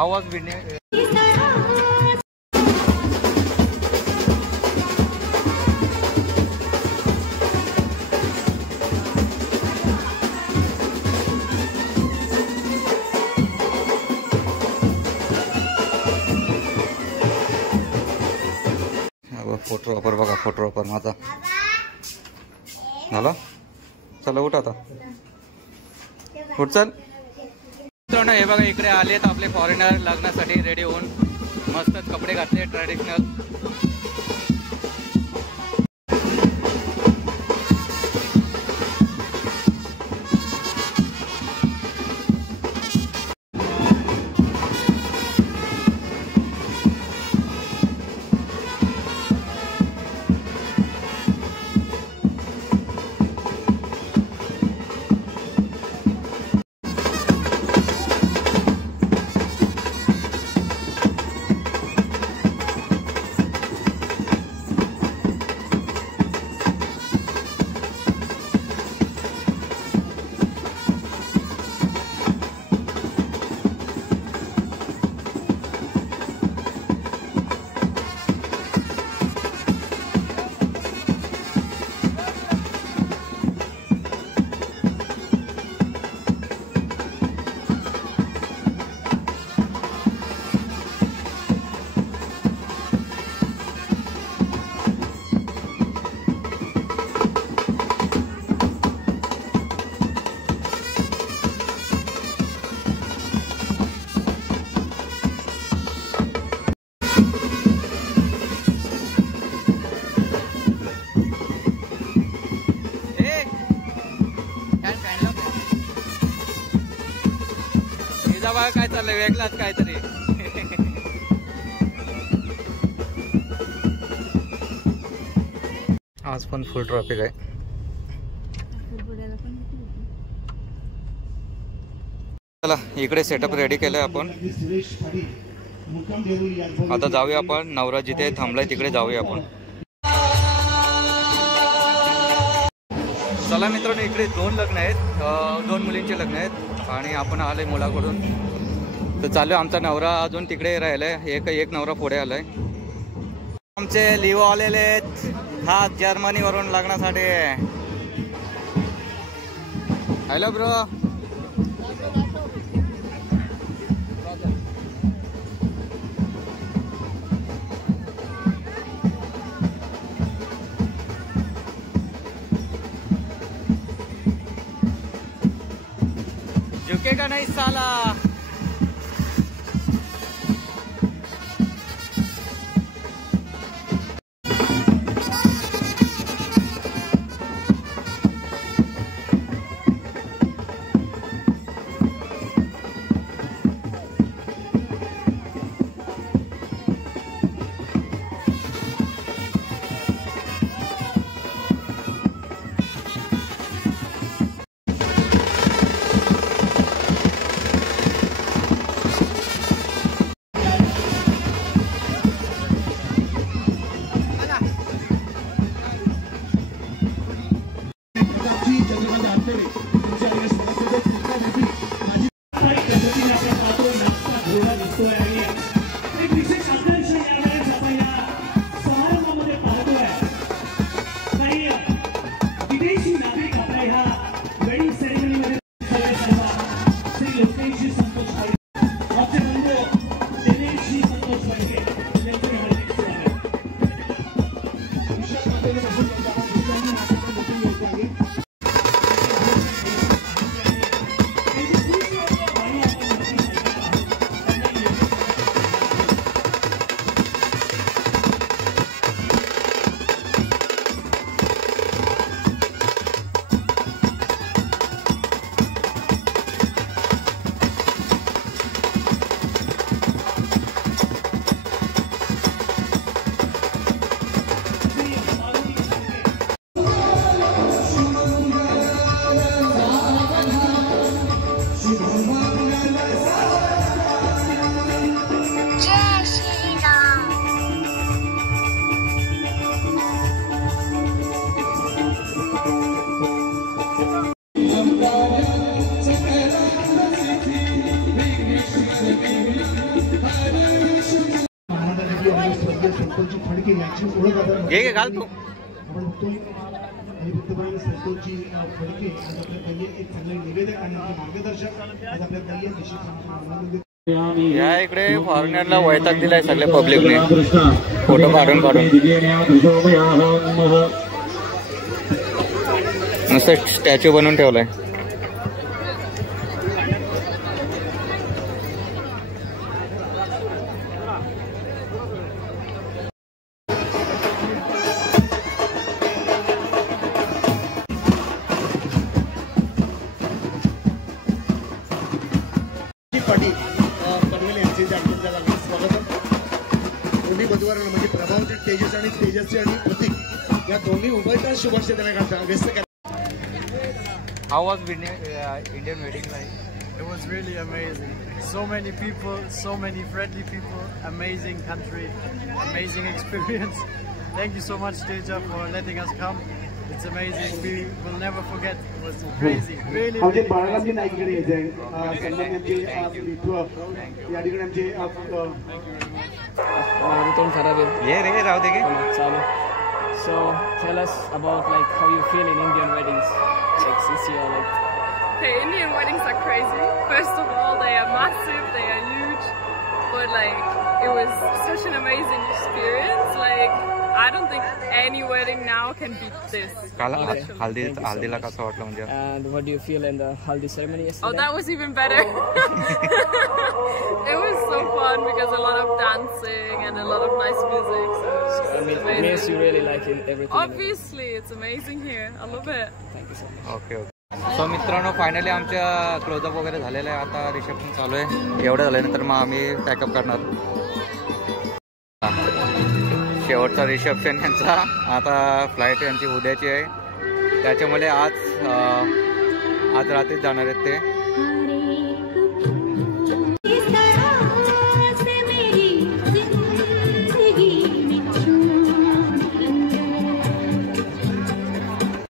आवाज भिडणे. फोटोग्राफर बघा, फोटोग्राफर माझा झाला. चला उठ आता, उठ चल. मित्रांनो हे बघा इकडे आलेत आपले फॉरेनर लग्नासाठी रेडी होऊन. मस्त कपडे घातले ट्रेडिशनल. काय चाललंय वेगळाच काहीतरी. आज पण फुल ट्रॅफिक आहे. चला इकडे सेटअप रेडी केलंय आपण. आता जाऊया आपण नवरा जिथे थांबलाय तिकडे जाऊया आपण. चला मित्रांनो इकडे 2 लग्न आहेत, 2 मुलींचे लग्न आहेत आणि आपण आलोय मुलाकडून. तर चालू आमचा नवरा अजून तिकडे राहिलाय. एक नवरा पुढे आलाय. आमचे लिओ आलेले आहेत हा जर्मनी वरून लग्नासाठी. Hello bro. झुकेगा नहीं साला. घे घाल तू. या इकडे फॉरेनरला वैताग दिलाय सगळ्या पब्लिकने फोटो काढून काढून. नुसतं स्टॅच्यू बनवून ठेवलाय. पनवेल यांचे स्वागत. दोन्ही वधूवरांना म्हणजे प्रभावती तेजस आणि तेजस्वी आणि प्रतीक या दोन्ही उभयता शुभाशय देण्याकरता व्यस्त करा. How was Indian wedding like? It was really amazing. So many people, so many friendly people, amazing country, amazing experience. Thank you so much, Teja, for letting us come. It's amazing. We will never forget. It was crazy. Really. आमचे बाळारामजी नाईकडे यायचे संगम यांचे या ठिकाणी आमचे तोंड खराब आहे. ये रे राहू दे की. चालू. So tell us about like how you feel in Indian weddings. Like since you are like. Okay, Indian weddings are crazy. First of all, they are massive. They are huge. But like, it was such an amazing experience. Like, I don't think any wedding now can beat this. काल हल्दीला कसं वाटलं म्हणजे? And what do you feel in the haldi ceremony yesterday? Oh, that was even better. It was so fun because a lot of dancing and a lot of nice music. So it was just It means you really like it, everything. Obviously, it's amazing here. I love it. Thank you so much. Okay. So मित्रांनो, finally आमच्या क्लोजअप वगैरे झालेलं आहे. आता रिसेप्शन चालू आहे. एवढं झाल्यानंतर मग आम्ही पॅकअप करणार. शेवटचा रिसेप्शन यांचा. आता फ्लाईट यांची उद्याची आहे, त्याच्यामुळे आज रात्रीच जाणार आहेत ते.